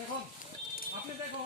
দেখুন আপনি দেখুন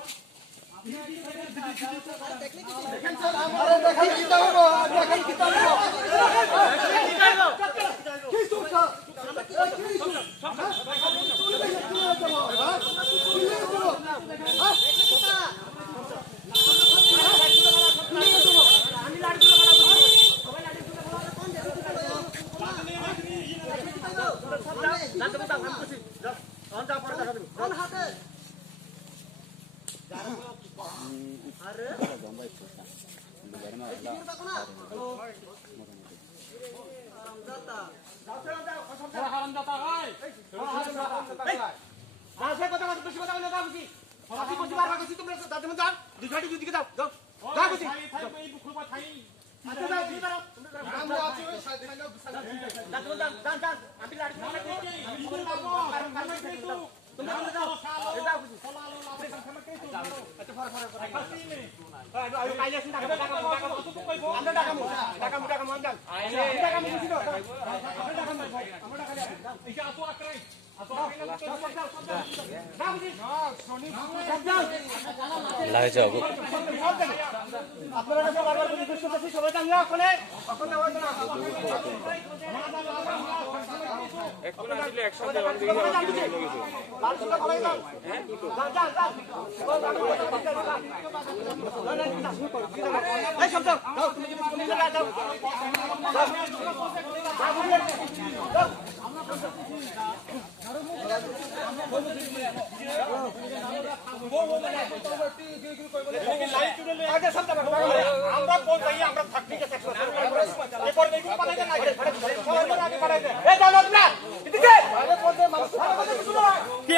লাগছে বাবু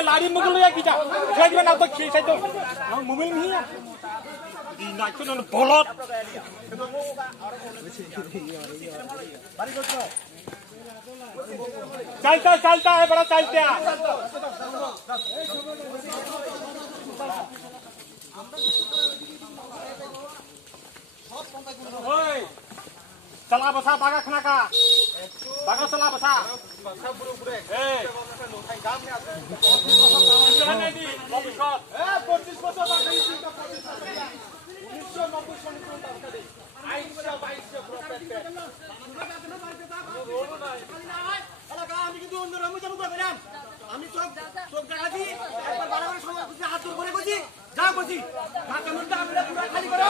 लाड़ी मुगल क्या ना तो मोबाइल नहीं बलत चलता है बड़ा चलते चला बसा बागा खाना का बागा चला बसा আমি চোখ দেখা দিই একবার বাড়াবার সময় হাত ধরে বসি যা বসি খালি করো